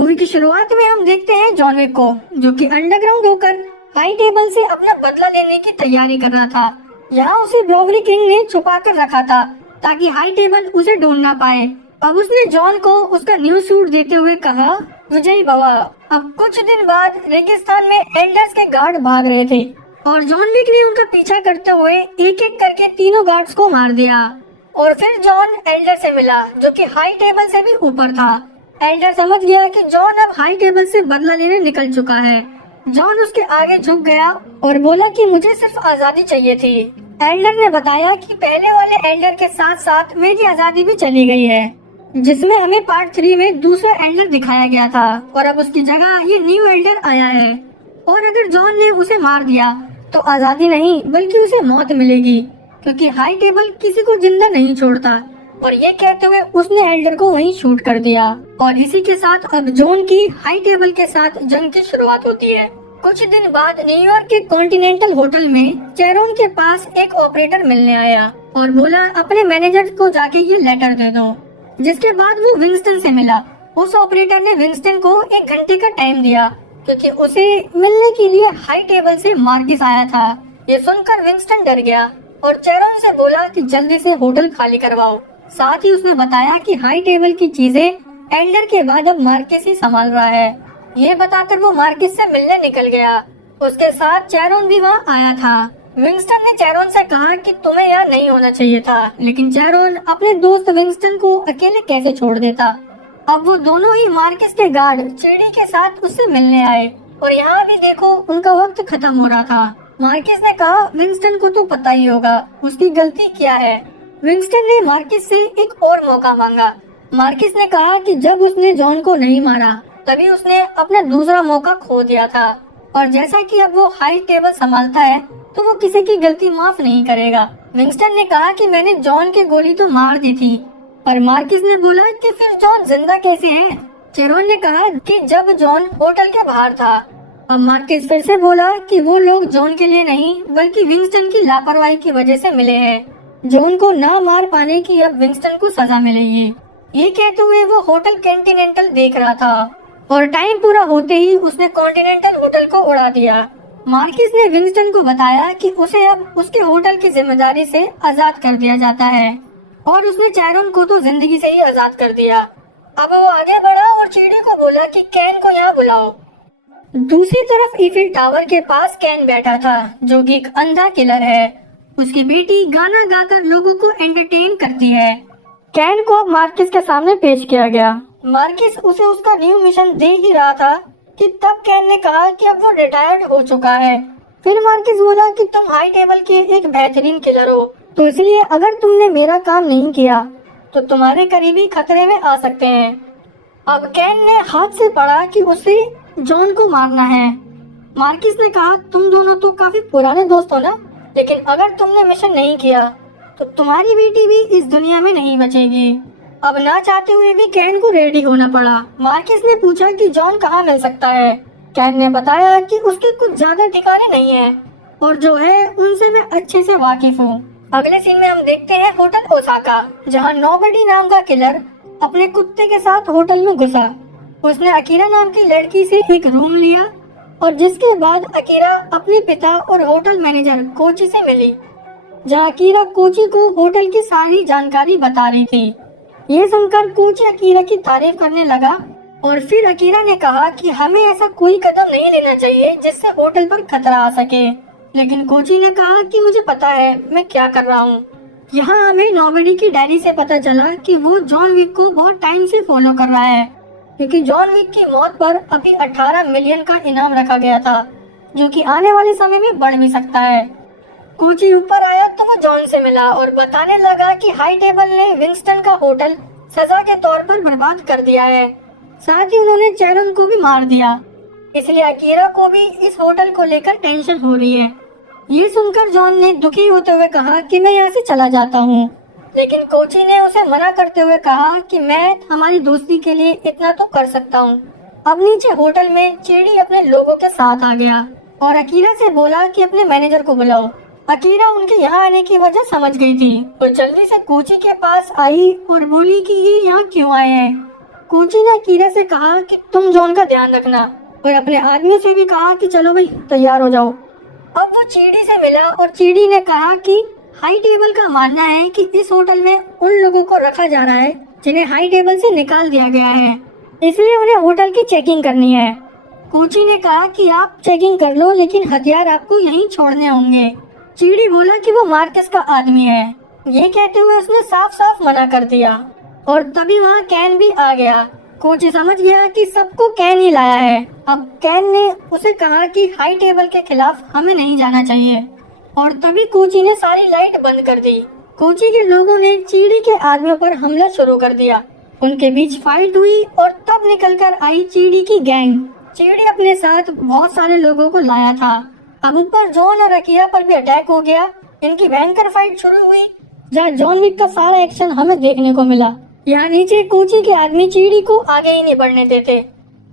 Movie की शुरुआत में हम देखते हैं जॉन विक को, जो कि अंडरग्राउंड होकर हाई टेबल से अपना बदला लेने की तैयारी कर रहा था। यहाँ उसे ब्रोवली किंग ने छुपा कर रखा था ताकि हाई टेबल उसे ढूंढ ना पाए। अब उसने जॉन को उसका न्यू सूट देते हुए कहा, विजय भवा। अब कुछ दिन बाद रेगिस्तान में एल्डर्स के गार्ड भाग रहे थे और जॉन विक ने उनका पीछा करते हुए एक एक करके तीनों गार्ड्स को मार दिया। और फिर जॉन एल्डर से मिला, जो कि हाई टेबल से भी ऊपर था। एल्डर समझ गया कि जॉन अब हाई टेबल से बदला लेने निकल चुका है। जॉन उसके आगे झुक गया और बोला कि मुझे सिर्फ आजादी चाहिए थी। एल्डर ने बताया कि पहले वाले एल्डर के साथ साथ मेरी आजादी भी चली गई है, जिसमें हमें पार्ट 3 में दूसरा एल्डर दिखाया गया था और अब उसकी जगह ये न्यू एल्डर आया है। और अगर जॉन ने उसे मार दिया तो आजादी नहीं बल्कि उसे मौत मिलेगी, क्योंकि हाई टेबल किसी को जिंदा नहीं छोड़ता। और ये कहते हुए उसने एल्डर को वहीं शूट कर दिया। और इसी के साथ अब जॉन की हाई टेबल के साथ जंग की शुरुआत होती है। कुछ दिन बाद न्यूयॉर्क के कॉन्टिनेंटल होटल में चेरोन के पास एक ऑपरेटर मिलने आया और बोला अपने मैनेजर को जाके ये लेटर दे दो। जिसके बाद वो विंस्टन से मिला। उस ऑपरेटर ने विंस्टन को 1 घंटे का टाइम दिया, क्योंकि उसे मिलने के लिए हाई टेबल से मार्किस आया था। ये सुनकर विंस्टन डर गया और चेरोन से बोला कि जल्दी से होटल खाली करवाओ। साथ ही उसने बताया कि हाई टेबल की चीजें एल्डर के बाद अब मार्किस ही संभाल रहा है। ये बताकर वो मार्किस से मिलने निकल गया। उसके साथ चेरोन भी वहाँ आया था। विंस्टन ने चेरोन से कहा कि तुम्हें यहाँ नहीं होना चाहिए था, लेकिन चेरोन अपने दोस्त विंस्टन को अकेले कैसे छोड़ देता। अब वो दोनों ही मार्किस के गार्ड चेडी के साथ उससे मिलने आए और यहाँ भी देखो उनका वक्त खत्म हो रहा था। मार्किस ने कहा विंस्टन को तो पता ही होगा उसकी गलती क्या है। विंस्टन ने मार्किस से एक और मौका मांगा। मार्किस ने कहा कि जब उसने जॉन को नहीं मारा तभी उसने अपना दूसरा मौका खो दिया था, और जैसा कि अब वो हाई टेबल संभालता है तो वो किसी की गलती माफ नहीं करेगा। विंस्टन ने कहा कि मैंने जॉन की गोली तो मार दी थी, पर मार्किस ने बोला कि फिर जॉन जिंदा कैसे है। चेरोन ने कहा कि जब जॉन होटल के बाहर था। अब मार्किस फिर से बोला कि वो लोग जॉन के लिए नहीं बल्कि विंस्टन की लापरवाही की वजह से मिले हैं। जॉन को ना मार पाने की अब विंस्टन को सजा मिलेगी। ये कहते हुए वो होटल कॉन्टिनेंटल देख रहा था और टाइम पूरा होते ही उसने कॉन्टिनेंटल होटल को उड़ा दिया। मार्किस ने विंस्टन को बताया कि उसे अब उसके होटल की जिम्मेदारी से आजाद कर दिया जाता है और उसने चेरोन को तो जिंदगी से ही आजाद कर दिया। अब वो आगे बढ़ा और चीडी को बोला कि कैन को यहाँ बुलाओ। दूसरी तरफ ईफिल टावर के पास कैन बैठा था, जो कि एक अंधा किलर है। उसकी बेटी गाना गाकर लोगों को एंटरटेन करती है। कैन को अब मार्किस के सामने पेश किया गया। मार्किस उसे उसका न्यू मिशन दे ही रहा था कि तब कैन ने कहा कि अब वो रिटायर्ड हो चुका है। फिर मार्किस बोला कि तुम हाई टेबल के एक बेहतरीन किलर हो, तो इसलिए अगर तुमने मेरा काम नहीं किया तो तुम्हारे करीबी खतरे में आ सकते हैं। अब कैन ने हाथ से पढ़ा कि उसे जॉन को मारना है। मार्किस ने कहा तुम दोनों तो काफी पुराने दोस्त हो ना, लेकिन अगर तुमने मिशन नहीं किया तो तुम्हारी बेटी भी इस दुनिया में नहीं बचेगी। अब ना चाहते हुए भी कैन को रेडी होना पड़ा। मार्किस ने पूछा कि जॉन कहाँ मिल सकता है। कैन ने बताया कि उसके कुछ ज्यादा ठिकाने नहीं है और जो है उनसे मैं अच्छे से वाकिफ हूँ। अगले सीन में हम देखते हैं होटल ओसाका, जहाँ नोबडी नाम का किलर अपने कुत्ते के साथ होटल में घुसा। उसने अकीरा नाम की लड़की से एक रूम लिया और जिसके बाद अकीरा अपने पिता और होटल मैनेजर कोची से मिली, जहाँ अकीरा कोची को होटल की सारी जानकारी बता रही थी। ये सुनकर कोची अकीरा की तारीफ करने लगा और फिर अकीरा ने कहा कि हमें ऐसा कोई कदम नहीं लेना चाहिए जिससे होटल पर खतरा आ सके। लेकिन कोची ने कहा कि मुझे पता है मैं क्या कर रहा हूँ। यहाँ हमें नोबडी की डायरी से पता चला कि वो जॉन विक को बहुत टाइम से फॉलो कर रहा है, क्योंकि जॉन विक की मौत पर अभी 18 मिलियन का इनाम रखा गया था, जो कि आने वाले समय में बढ़ भी सकता है। कोची ऊपर आया तो वो जॉन से मिला और बताने लगा कि हाई टेबल ने विंस्टन का होटल सजा के तौर पर बर्बाद कर दिया है। साथ ही उन्होंने चेरोन को भी मार दिया, इसलिए अकीरा को भी इस होटल को लेकर टेंशन हो रही है। ये सुनकर जॉन ने दुखी होते हुए कहा कि मैं यहाँ से चला जाता हूँ, लेकिन कोची ने उसे मना करते हुए कहा कि मैं हमारी दोस्ती के लिए इतना तो कर सकता हूँ। अब नीचे होटल में चेडी अपने लोगों के साथ आ गया और अकीरा से बोला कि अपने मैनेजर को बुलाओ। अकीरा उनके यहाँ आने की वजह समझ गई थी और जल्दी से कोची के पास आई और बोली कि ये यहाँ क्यों आए हैं। कोची ने अकीरा से कहा कि तुम जॉन का ध्यान रखना और अपने आदमियों से भी कहा कि चलो भाई तैयार हो जाओ। अब वो चीड़ी से मिला और चीड़ी ने कहा कि हाई टेबल का मानना है कि इस होटल में उन लोगों को रखा जा रहा है जिन्हें हाई टेबल से निकाल दिया गया है, इसलिए उन्हें होटल की चेकिंग करनी है। कोची ने कहा कि आप चेकिंग कर लो लेकिन हथियार आपको यहीं छोड़ने होंगे। चीड़ी बोला कि वो मार्कस का आदमी है। ये कहते हुए उसने साफ साफ मना कर दिया और तभी वहाँ कैन भी आ गया। कोची समझ गया कि सबको कैन ही लाया है। अब कैन ने उसे कहा कि हाई टेबल के खिलाफ हमें नहीं जाना चाहिए और तभी कोची ने सारी लाइट बंद कर दी। कोची के लोगों ने चीड़ी के आदमियों पर हमला शुरू कर दिया। उनके बीच फाइट हुई और तब निकलकर आई चीड़ी की गैंग। चीड़ी अपने साथ बहुत सारे लोगों को लाया था। अब ऊपर जॉन और अकीरा पर भी अटैक हो गया। इनकी भयंकर फाइट शुरू हुई जहाँ जॉन विक का सारा एक्शन हमें देखने को मिला। यहाँ नीचे कोची के आदमी चीड़ी को आगे ही नहीं बढ़ने देते,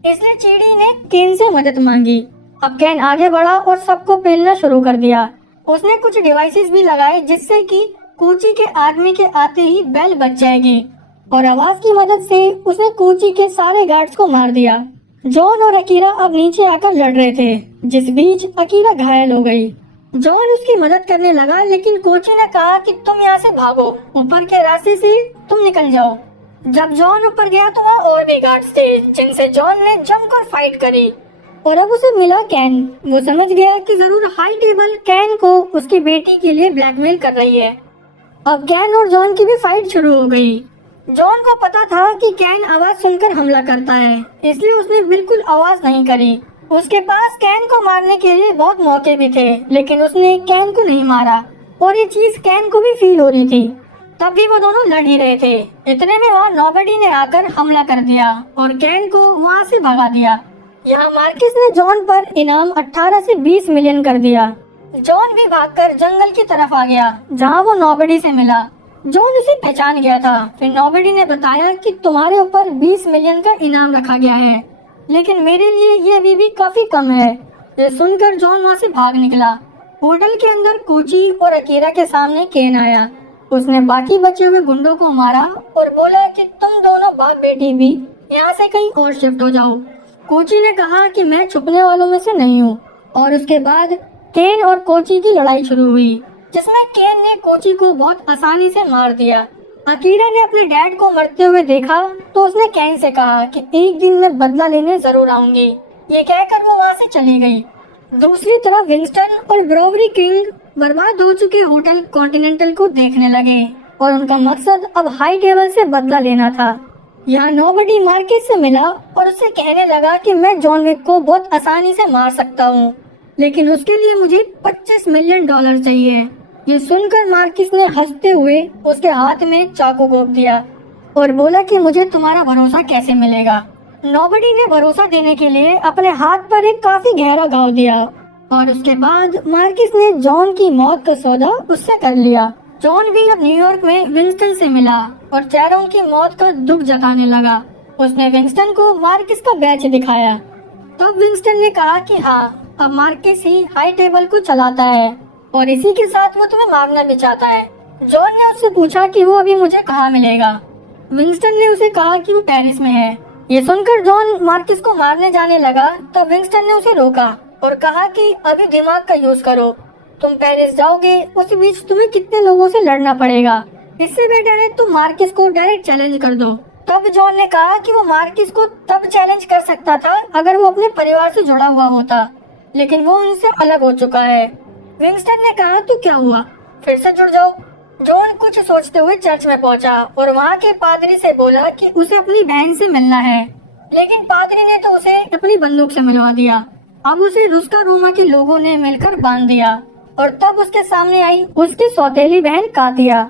इसलिए चीड़ी ने केन से मदद मांगी। अब कैन आगे बढ़ा और सबको पेलना शुरू कर दिया। उसने कुछ डिवाइसेस भी लगाए जिससे कि कोची के आदमी के आते ही बेल बज जाएगी और आवाज की मदद से उसने कोची के सारे गार्ड्स को मार दिया। जॉन और अकीरा अब नीचे आकर लड़ रहे थे, जिस बीच अकीरा घायल हो गई। जॉन उसकी मदद करने लगा लेकिन कोची ने कहा कि तुम यहाँ से भागो, ऊपर के रास्ते से तुम निकल जाओ। जब जॉन ऊपर गया तो वहाँ और भी गार्ड्स थे जिनसे जॉन ने जमकर फाइट करी और अब उसे मिला कैन। वो समझ गया कि जरूर हाई टेबल कैन को उसकी बेटी के लिए ब्लैकमेल कर रही है। अब कैन और जॉन की भी फाइट शुरू हो गई। जॉन को पता था कि कैन आवाज सुनकर हमला करता है, इसलिए उसने बिल्कुल आवाज नहीं करी। उसके पास कैन को मारने के लिए बहुत मौके भी थे लेकिन उसने कैन को नहीं मारा और ये चीज कैन को भी फील हो रही थी। तब भी वो दोनों लड़ ही रहे थे। इतने में वहाँ नोबडी ने आकर हमला कर दिया और कैन को वहाँ से भगा दिया। यहाँ मार्किस ने जॉन पर इनाम 18 से 20 मिलियन कर दिया। जॉन भी भागकर जंगल की तरफ आ गया जहाँ वो नोबडी से मिला। जॉन उसे पहचान गया था। फिर नोबडी ने बताया कि तुम्हारे ऊपर 20 मिलियन का इनाम रखा गया है लेकिन मेरे लिए ये अभी भी काफी कम है। ये सुनकर जॉन वहाँ से भाग निकला। होटल के अंदर कोची और अकीरा के सामने केन आया। उसने बाकी बचे हुए गुंडों को मारा और बोला कि तुम दोनों बाप बेटी भी यहाँ से कहीं और शिफ्ट हो जाओ। कोची ने कहा कि मैं छुपने वालों में से नहीं हूँ और उसके बाद केन और कोची की लड़ाई शुरू हुई जिसमें केन ने कोची को बहुत आसानी से मार दिया। अकीरा ने अपने डैड को मरते हुए देखा तो उसने केन से कहा कि एक दिन मैं बदला लेने जरूर आऊंगी। ये कहकर वो वहाँ से चली गई। दूसरी तरफ विंस्टन और ब्रोवरी किंग बर्बाद हो चुके होटल कॉन्टिनेंटल को देखने लगे और उनका मकसद अब हाई टेबल से बदला लेना था। यहाँ नोबडी मार्किस से मिला और उससे कहने लगा कि मैं जॉन विक को बहुत आसानी से मार सकता हूँ लेकिन उसके लिए मुझे 25 मिलियन डॉलर चाहिए। ये सुनकर मार्किस ने हंसते हुए उसके हाथ में चाकू घोंप दिया और बोला कि मुझे तुम्हारा भरोसा कैसे मिलेगा। नोबडी ने भरोसा देने के लिए अपने हाथ पर एक काफी गहरा घाव दिया और उसके बाद मार्किस ने जॉन की मौत का सौदा उससे कर लिया। जॉन भी अब न्यूयॉर्क में विंस्टन से मिला और चेहरा उनकी मौत का दुख जताने लगा। उसने विंस्टन को मार्किस का बैच दिखाया। तब विंस्टन ने कहा कि हाँ, अब मार्किस ही हाई टेबल को चलाता है और इसी के साथ वो तुम्हें मारना भी चाहता है। जॉन ने उससे पूछा कि वो अभी मुझे कहाँ मिलेगा। विंस्टन ने उसे कहा कि वो पेरिस में है। ये सुनकर जॉन मार्किस को मारने जाने लगा तब विंस्टन ने उसे रोका और कहा कि अभी दिमाग का यूज करो, तुम पेरिस जाओगे उस बीच तुम्हें कितने लोगों से लड़ना पड़ेगा, इससे बेटर है तुम मार्किस को डायरेक्ट चैलेंज कर दो। तब जॉन ने कहा कि वो मार्किस को तब चैलेंज कर सकता था अगर वो अपने परिवार से जुड़ा हुआ होता, लेकिन वो उनसे अलग हो चुका है। विंस्टन ने कहा तो क्या हुआ, फिर से जुड़ जाओ। जॉन कुछ सोचते हुए चर्च में पहुंचा और वहाँ के पादरी से बोला कि उसे अपनी बहन से मिलना है, लेकिन पादरी ने तो उसे अपनी बंदूक से मिलवा दिया। अब उसे रुस्का रोमा के लोगों ने मिलकर बांध दिया और तब उसके सामने आई उसकी सौतेली बहन कातिया।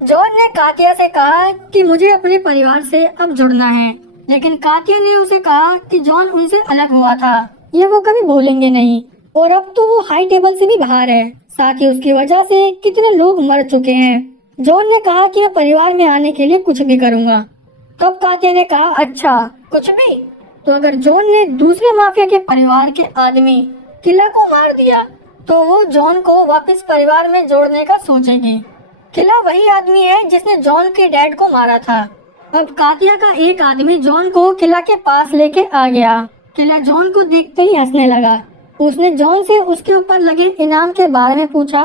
जॉन ने कातिया से कहा कि मुझे अपने परिवार से अब जुड़ना है, लेकिन कातिया ने उसे कहा कि जॉन उनसे अलग हुआ था, ये वो कभी भूलेंगे नहीं और अब तो वो हाई टेबल से भी बाहर है, साथ ही उसकी वजह से कितने लोग मर चुके हैं। जॉन ने कहा कि मैं परिवार में आने के लिए कुछ भी करूँगा। तब कातिया ने कहा अच्छा कुछ भी, तो अगर जॉन ने दूसरे माफिया के परिवार के आदमी किला को मार दिया तो वो जॉन को वापस परिवार में जोड़ने का सोचेगी। किला वही आदमी है जिसने जॉन के डैड को मारा था अब कातिया का एक आदमी जॉन को किला के पास लेके आ गया। किला जॉन को देखते ही हंसने लगा। उसने जॉन से उसके ऊपर लगे इनाम के बारे में पूछा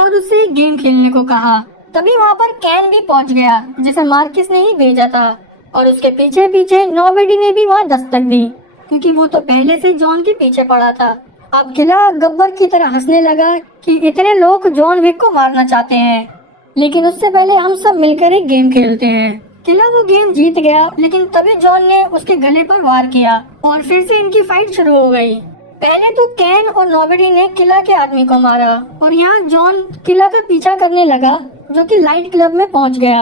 और उससे एक गेम खेलने को कहा। तभी वहाँ पर कैन भी पहुँच गया जिसे मार्किस ने ही भेजा था और उसके पीछे पीछे नोबडी ने भी वहाँ दस्तक दी क्योंकि वो तो पहले से जॉन के पीछे पड़ा था। अब किला गब्बर की तरह हंसने लगा कि इतने लोग जॉन विक को मारना चाहते हैं, लेकिन उससे पहले हम सब मिलकर एक गेम खेलते हैं। किला वो गेम जीत गया, लेकिन तभी जॉन ने उसके गले पर वार किया और फिर से इनकी फाइट शुरू हो गई। पहले तो कैन और नोबडी ने किला के आदमी को मारा और यहाँ जॉन किला का पीछा करने लगा जो कि लाइट क्लब में पहुँच गया।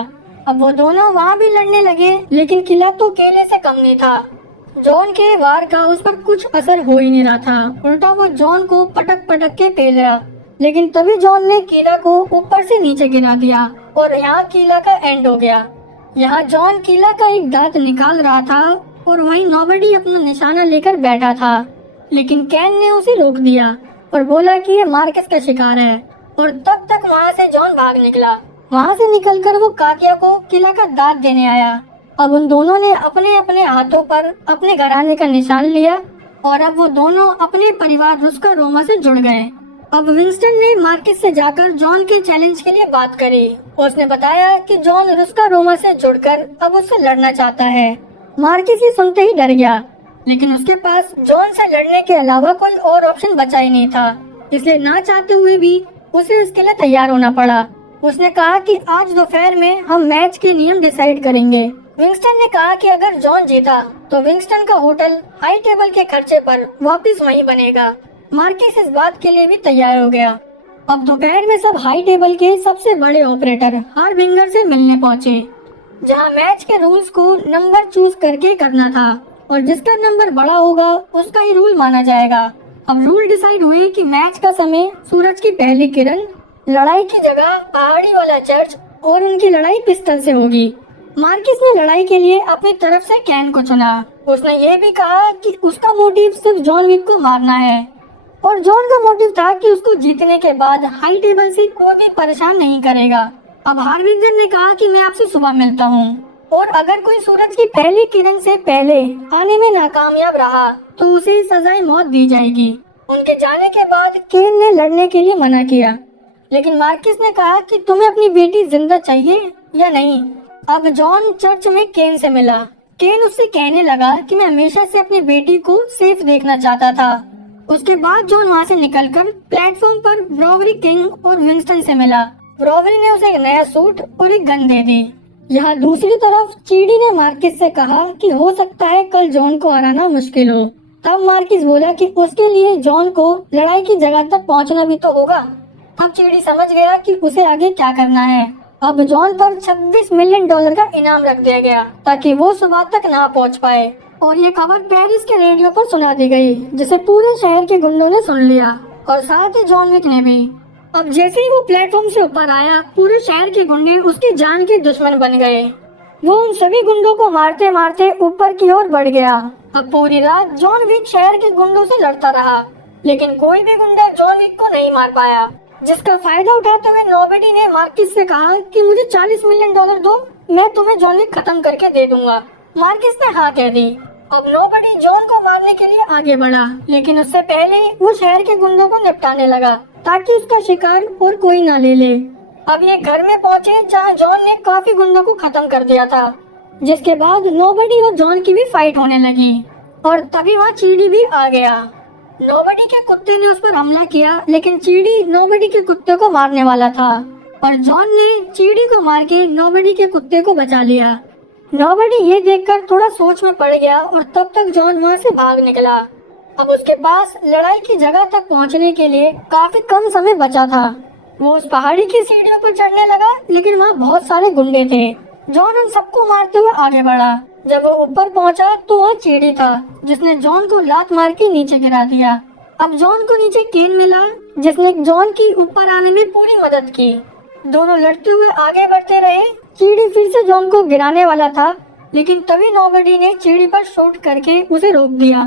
अब वो दोनों वहाँ भी लड़ने लगे, लेकिन किला तो केले से कम नहीं था। जॉन के वार का उस पर कुछ असर हो ही नहीं रहा था, उल्टा वो जॉन को पटक पटक के पेल रहा। लेकिन तभी जॉन ने किला को ऊपर से नीचे गिरा दिया और यहाँ किला का एंड हो गया। यहाँ जॉन किला का एक दांत निकाल रहा था और वहीं नोबडी अपना निशाना लेकर बैठा था, लेकिन कैन ने उसे रोक दिया और बोला कि ये मार्कस का शिकार है। और तब तक वहाँ से जॉन भाग निकला। वहाँ से निकलकर वो कातिया को किला का दांत देने आया। अब उन दोनों ने अपने अपने हाथों पर अपने घराने का निशान लिया और अब वो दोनों अपने परिवार रुस्का रोमा से जुड़ गए। अब विंस्टन ने मार्किस से जाकर जॉन के चैलेंज के लिए बात करी। उसने बताया कि जॉन रुस्का रोमा से जुड़कर अब उससे लड़ना चाहता है। मार्किस ये सुनते ही डर गया, लेकिन उसके पास जॉन से लड़ने के अलावा कोई और ऑप्शन बचा ही नहीं था, इसलिए ना चाहते हुए भी उसे उसके लिए तैयार होना पड़ा। उसने कहा कि आज दोपहर में हम मैच के नियम डिसाइड करेंगे। विंस्टन ने कहा कि अगर जॉन जीता तो विंस्टन का होटल हाई टेबल के खर्चे पर वापस वहीं बनेगा। मार्किस इस बात के लिए भी तैयार हो गया। अब दोपहर में सब हाई टेबल के सबसे बड़े ऑपरेटर हार्बिंगर से मिलने पहुंचे, जहां मैच के रूल्स को नंबर चूज करके करना था और जिसका नंबर बड़ा होगा उसका ही रूल माना जाएगा। अब रूल डिसाइड हुए कि मैच का समय सूरज की पहली किरण, लड़ाई की जगह पहाड़ी वाला चर्च और उनकी लड़ाई पिस्टल से होगी। मार्किस ने लड़ाई के लिए अपनी तरफ से कैन को चुना। उसने ये भी कहा कि उसका मोटिव सिर्फ जॉन विक को मारना है और जॉन का मोटिव था कि उसको जीतने के बाद हाई टेबल से कोई भी परेशान नहीं करेगा। अब हार्बिंगर ने कहा कि मैं आपसे सुबह मिलता हूँ और अगर कोई सूरज की पहली किरण से पहले आने में नाकामयाब रहा तो उसे सजाए मौत दी जाएगी। उनके जाने के बाद केन ने लड़ने के लिए मना किया, लेकिन मार्किस ने कहा कि तुम्हें अपनी बेटी जिंदा चाहिए या नहीं। अब जॉन चर्च में केन से मिला। केन उससे कहने लगा कि मैं हमेशा से अपनी बेटी को सेफ देखना चाहता था। उसके बाद जॉन वहाँ से निकलकर प्लेटफॉर्म पर ब्रोवरी किंग और विंस्टन से मिला। ब्रोवरी ने उसे एक नया सूट और एक गन दे दी। यहाँ दूसरी तरफ चीडी ने मार्किस से कहा कि हो सकता है कल जॉन को हराना मुश्किल हो। तब मार्किस बोला कि उसके लिए जॉन को लड़ाई की जगह तक पहुँचना भी तो होगा। अब चीडी समझ गया कि उसे आगे क्या करना है। अब जॉन पर $26 मिलियन का इनाम रख दिया गया ताकि वो सुबह तक ना पहुंच पाए और ये खबर पेरिस के रेडियो पर सुना दी गई, जिसे पूरे शहर के गुंडों ने सुन लिया और साथ ही जॉन विक ने भी। अब जैसे ही वो प्लेटफॉर्म से ऊपर आया, पूरे शहर के गुंडे उसकी जान के दुश्मन बन गए। वो उन सभी गुंडों को मारते मारते ऊपर की ओर बढ़ गया। अब पूरी रात जॉन विक शहर के गुंडों से लड़ता रहा, लेकिन कोई भी गुंडा जॉन विक को नहीं मार पाया। जिसका फायदा उठाते हुए नोबडी ने मार्किस से कहा कि मुझे $40 मिलियन दो, मैं तुम्हें जॉन विक खत्म करके दे दूंगा। मार्किस ने हाँ कह दी। अब नोबडी जॉन को मारने के लिए आगे बढ़ा, लेकिन उससे पहले वो शहर के गुंडों को निपटाने लगा ताकि उसका शिकार और कोई ना ले ले। अब ये घर में पहुँचे जहाँ जॉन ने काफी गुंडों को खत्म कर दिया था, जिसके बाद नोबडी और जॉन की भी फाइट होने लगी और तभी वहाँ चीडी भी आ गया। नोबडी के कुत्ते ने उस पर हमला किया, लेकिन चीडी नोबडी के कुत्ते को मारने वाला था और जॉन ने चीडी को मार के नोबडी के कुत्ते को बचा लिया। नोबडी ये देखकर थोड़ा सोच में पड़ गया और तब तक जॉन वहाँ से भाग निकला। अब उसके पास लड़ाई की जगह तक पहुँचने के लिए काफी कम समय बचा था। वो उस पहाड़ी की सीढ़ियों पर चढ़ने लगा, लेकिन वहाँ बहुत सारे गुंडे थे। जॉन उन सबको मारते हुए आगे बढ़ा। जब वो ऊपर पहुंचा तो वहाँ चीडी था, जिसने जॉन को लात मार के नीचे गिरा दिया। अब जॉन को नीचे केन मिला, जिसने जॉन की ऊपर आने में पूरी मदद की। दोनों लड़ते हुए आगे बढ़ते रहे। चीडी फिर से जॉन को गिराने वाला था, लेकिन तभी नोबडी ने चीडी पर शूट करके उसे रोक दिया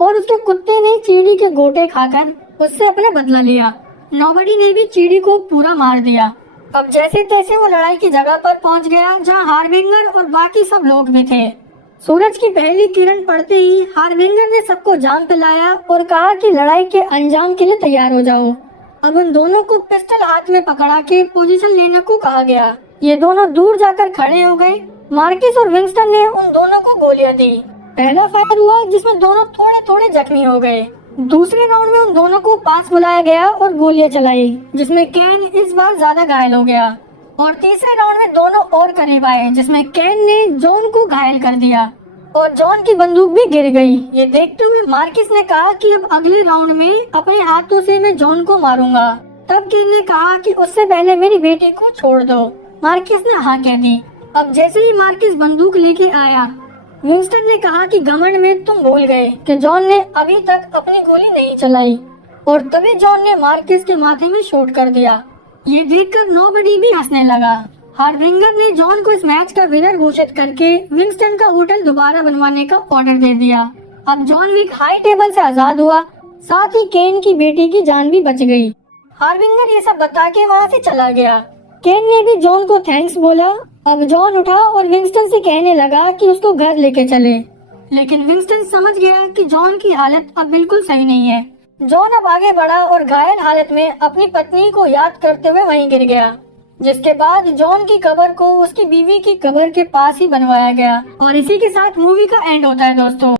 और उसके कुत्ते ने चीडी के गोटे खाकर उससे अपना बदला लिया। नोबडी ने भी चीडी को पूरा मार दिया। अब जैसे तैसे वो लड़ाई की जगह पर पहुंच गया जहां हार्बिंगर और बाकी सब लोग भी थे। सूरज की पहली किरण पड़ते ही हार्बिंगर ने सबको जाम पिलाया और कहा कि लड़ाई के अंजाम के लिए तैयार हो जाओ। अब उन दोनों को पिस्टल हाथ में पकड़ा के पोजीशन लेने को कहा गया। ये दोनों दूर जाकर खड़े हो गए। मार्किस और विंस्टन ने उन दोनों को गोलियां दी। पहला फायर हुआ जिसमें दोनों थोड़े थोड़े जख्मी हो गए। दूसरे राउंड में उन दोनों को पास बुलाया गया और गोलियां चलाई, जिसमें कैन इस बार ज्यादा घायल हो गया। और तीसरे राउंड में दोनों और करीब आए, जिसमें कैन ने जॉन को घायल कर दिया और जॉन की बंदूक भी गिर गई। ये देखते हुए मार्किस ने कहा कि अब अगले राउंड में अपने हाथों से मैं जॉन को मारूंगा। तब कैन ने कहा कि उससे पहले मेरी बेटी को छोड़ दो। मार्किस ने हाँ कह दी। अब जैसे ही मार्किस बंदूक लेके आया, विंस्टन ने कहा कि घमंड में तुम भूल गए कि जॉन ने अभी तक अपनी गोली नहीं चलाई। और तभी जॉन ने मार्किस के माथे में शूट कर दिया। ये देखकर नोबडी भी हंसने लगा। हार्बिंगर ने जॉन को इस मैच का विनर घोषित करके विंस्टन का होटल दोबारा बनवाने का ऑर्डर दे दिया। अब जॉन विक हाई टेबल से आजाद हुआ, साथ ही केन की बेटी की जान भी बच गई। हार्बिंगर ये सब बता के वहाँ से चला गया। केन ने भी जॉन को थैंक्स बोला। अब जॉन उठा और विंस्टन से कहने लगा कि उसको घर लेके चले, लेकिन विंस्टन समझ गया कि जॉन की हालत अब बिल्कुल सही नहीं है। जॉन अब आगे बढ़ा और घायल हालत में अपनी पत्नी को याद करते हुए वहीं गिर गया, जिसके बाद जॉन की कब्र को उसकी बीवी की कब्र के पास ही बनवाया गया। और इसी के साथ मूवी का एंड होता है दोस्तों।